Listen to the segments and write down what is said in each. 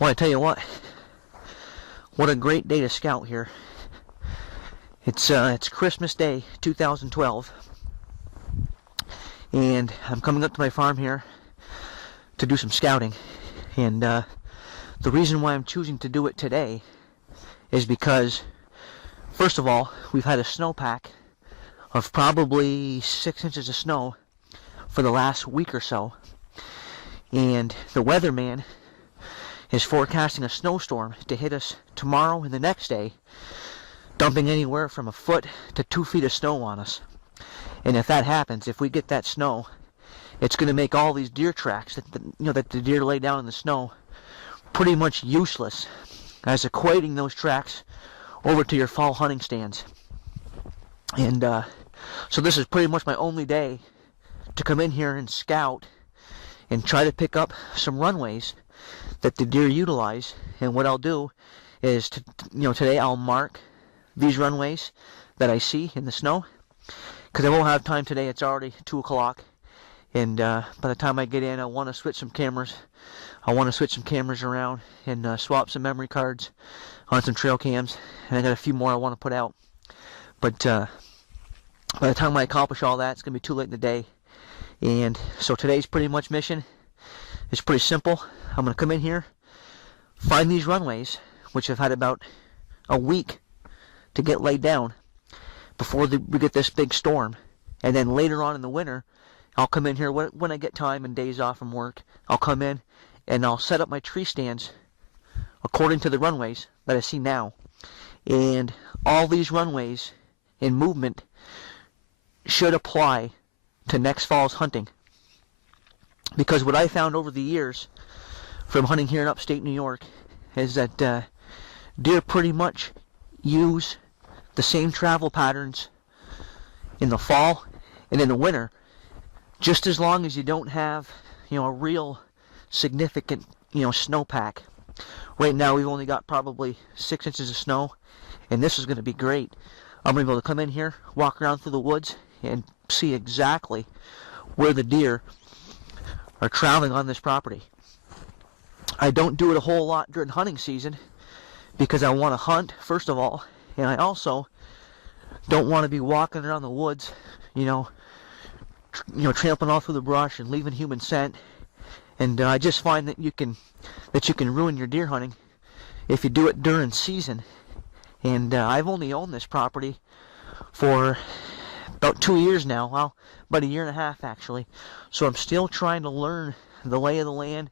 Well, I tell you what a great day to scout here. It's Christmas Day 2012, and I'm coming up to my farm here to do some scouting. And the reason why I'm choosing to do it today is because, first of all, we've had a snowpack of probably 6 inches of snow for the last week or so, and the weatherman is forecasting a snowstorm to hit us tomorrow and the next day, dumping anywhere from a foot to 2 feet of snow on us. And if that happens, if we get that snow, it's going to make all these deer tracks that the deer lay down in the snow pretty much useless, as equating those tracks over to your fall hunting stands. And so this is pretty much my only day to come in here and scout and try to pick up some runways that the deer utilize. And what I'll do is, today I'll mark these runways that I see in the snow, because I won't have time today. It's already 2 o'clock, and by the time I get in, I want to switch some cameras. I want to switch some cameras around and swap some memory cards on some trail cams, and I got a few more I want to put out. But by the time I accomplish all that, it's going to be too late in the day. And so today's pretty much mission is pretty simple. I'm going to come in here, find these runways, which have had about a week to get laid down before we get this big storm. And then later on in the winter, I'll come in here when I get time and days off from work. I'll come in and I'll set up my tree stands according to the runways that I see now. And all these runways in movement should apply to next fall's hunting. Because what I found over the years from hunting here in upstate New York is that deer pretty much use the same travel patterns in the fall and in the winter, just as long as you don't have a real significant snowpack. Right now we've only got probably 6 inches of snow, and this is going to be great. I'm going to be able to come in here, walk around through the woods, and see exactly where the deer are traveling on this property. I don't do it a whole lot during hunting season because I want to hunt, first of all, and I also don't want to be walking around the woods, trampling all through the brush and leaving human scent. And I just find that you can ruin your deer hunting if you do it during season. And I've only owned this property for about 2 years now. Well, about a year and a half actually. So I'm still trying to learn the lay of the land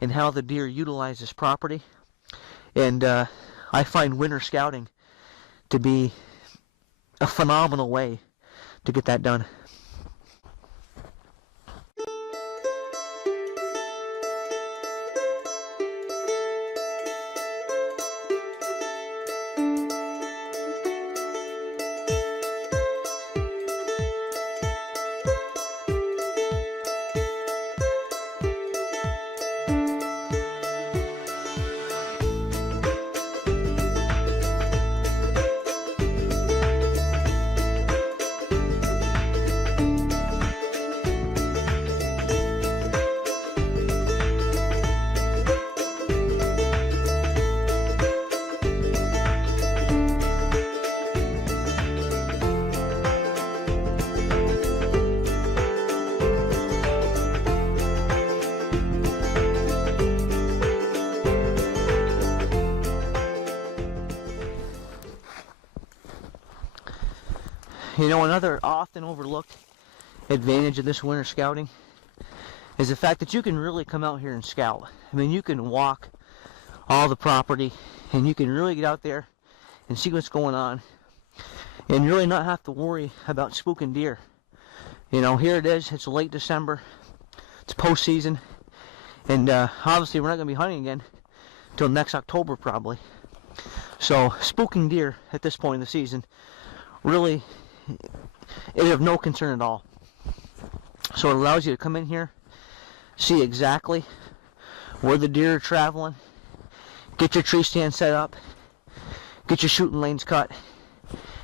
and how the deer utilize this property. And I find winter scouting to be a phenomenal way to get that done. Another often overlooked advantage of this winter scouting is the fact that you can really come out here and scout. I mean, you can walk all the property and you can really get out there and see what's going on and really not have to worry about spooking deer. Here it is, it's late December, it's postseason, and obviously we're not going to be hunting again till next October probably. So spooking deer at this point in the season really is of no concern at all. So it allows you to come in here, see exactly where the deer are traveling, get your tree stand set up, get your shooting lanes cut,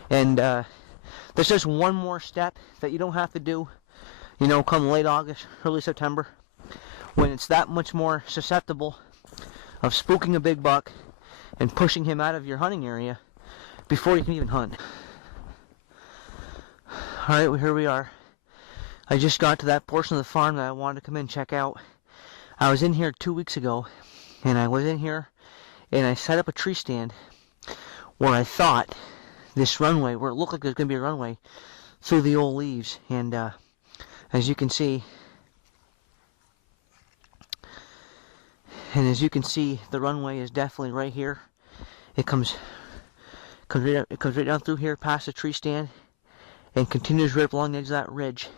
and there's just one more step that you don't have to do, come late August, early September, when it's that much more susceptible of spooking a big buck and pushing him out of your hunting area before you can even hunt. Alright, well, here we are. I just got to that portion of the farm that I wanted to come in and check out. I was in here 2 weeks ago, and I was in here and I set up a tree stand where I thought this runway, where it looked like there's going to be a runway through the old leaves. And as you can see, the runway is definitely right here. It comes right down through here past the tree stand and continues right up along the edge of that ridge.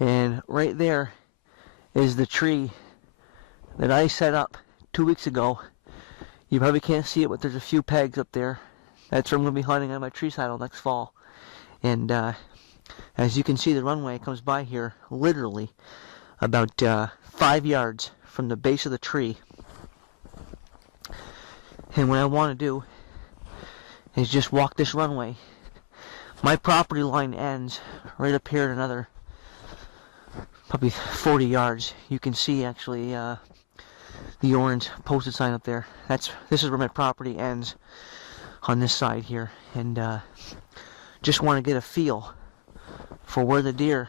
And right there is the tree that I set up 2 weeks ago. You probably can't see it, but there's a few pegs up there. That's where I'm going to be hunting on my tree saddle next fall. And as you can see, the runway comes by here literally about 5 yards from the base of the tree. And what I want to do is just walk this runway. My property line ends right up here at another probably 40 yards. You can see actually the orange posted sign up there. This is where my property ends on this side here, and just want to get a feel for where the deer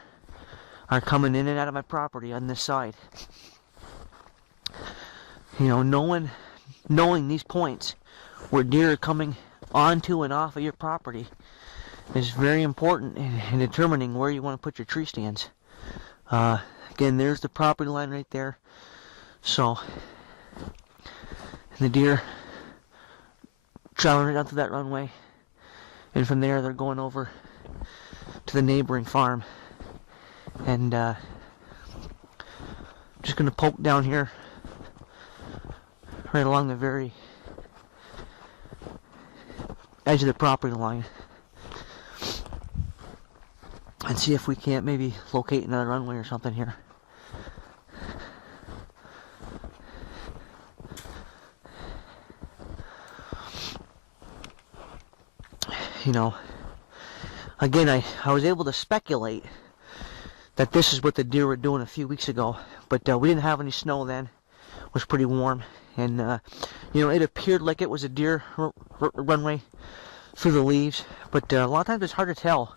are coming in and out of my property on this side. You know, knowing these points where deer are coming onto and off of your property is very important in determining where you want to put your tree stands. Again, there's the property line right there. So, the deer traveling right down through that runway, and from there they're going over to the neighboring farm. And just going to poke down here right along the very edge of the property line and see if we can't maybe locate another runway or something here. You know, again, I was able to speculate that this is what the deer were doing a few weeks ago, but we didn't have any snow then. It was pretty warm, and you know, it appeared like it was a deer runway through the leaves, but a lot of times it's hard to tell,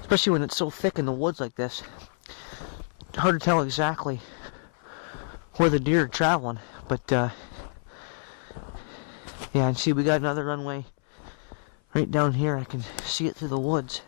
especially when it's so thick in the woods like this. It's hard to tell exactly where the deer are traveling, but yeah, and see, we got another runway right down here. I can see it through the woods.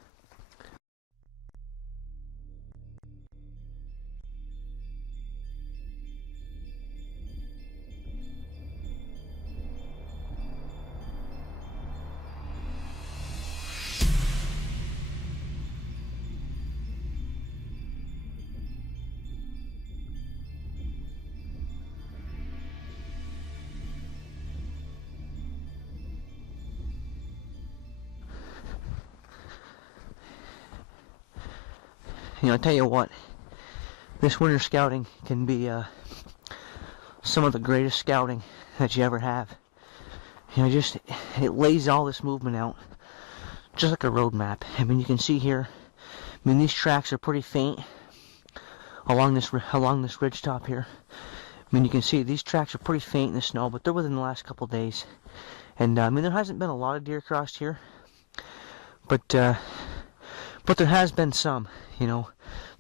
You know, I tell you what, this winter scouting can be some of the greatest scouting that you ever have. You know, just it lays all this movement out just like a road map. I mean, you can see here, I mean, these tracks are pretty faint along this ridge top here. I mean, you can see these tracks are pretty faint in the snow, but they're within the last couple days. And I mean, there hasn't been a lot of deer crossed here, but there has been some. You know,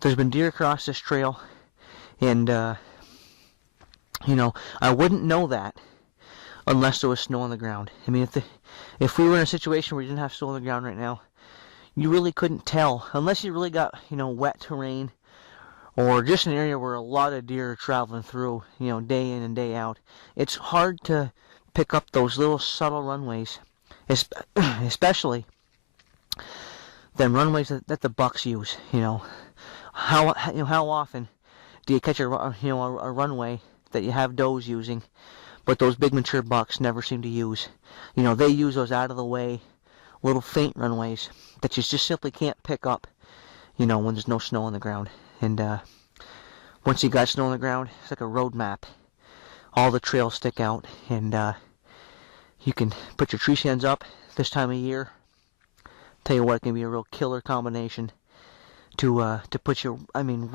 there's been deer across this trail, and you know, I wouldn't know that unless there was snow on the ground. I mean, if we were in a situation where you didn't have snow on the ground right now, you really couldn't tell unless you really got, you know, wet terrain or just an area where a lot of deer are traveling through, you know, day in and day out. It's hard to pick up those little subtle runways, especially them runways that the bucks use. You know, how often do you catch a runway that you have does using, but those big mature bucks never seem to use? You know, they use those out of the way little faint runways that you just simply can't pick up, you know, when there's no snow on the ground. And once you got snow on the ground, it's like a road map. All the trails stick out, and you can put your tree stands up this time of year. Tell you what, it can be a real killer combination to put your, I mean,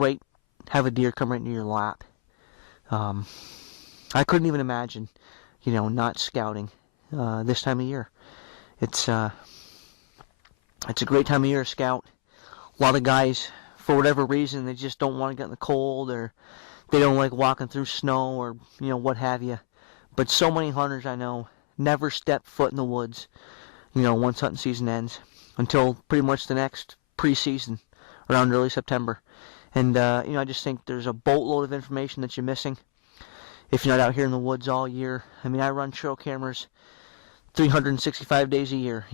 have a deer come right into your lap. I couldn't even imagine, not scouting this time of year. It's a great time of year to scout. A lot of guys, for whatever reason, they just don't want to get in the cold, or they don't like walking through snow, or what have you. But so many hunters I know never step foot in the woods, once hunting season ends, until pretty much the next preseason around early September. And I just think there's a boatload of information that you're missing if you're not out here in the woods all year. I mean, I run trail cameras 365 days a year.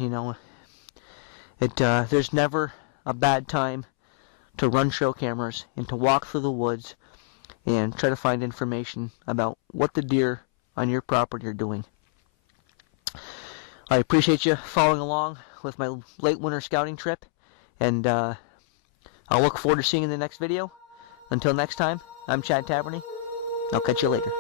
There's never a bad time to run trail cameras and to walk through the woods and try to find information about what the deer on your property are doing. I appreciate you following along with my late winter scouting trip, and I'll look forward to seeing you in the next video. Until next time, I'm Chad Taverny. I'll catch you later.